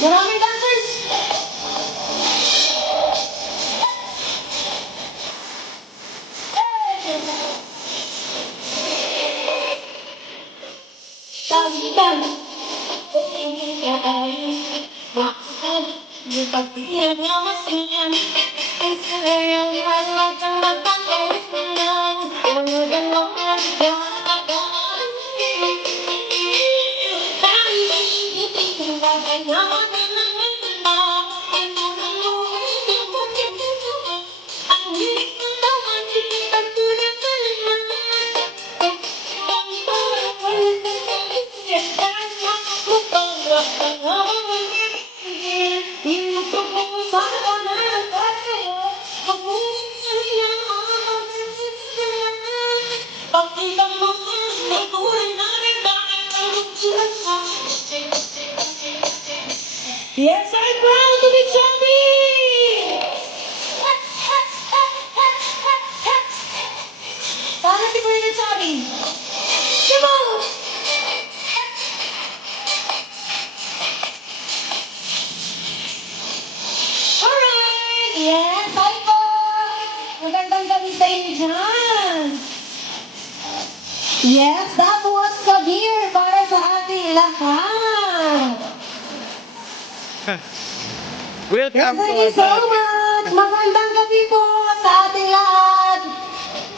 Maraming dancers! Yes, I'm proud to be Tommy! Para si Kuya Tommy! Come on! Alright! Yes, hi po! Magandang gabi sa inyo dyan! Yes, that was Kabir para sa ating lahat! Welcome Thank to you so our vlog. much! Magandang gabi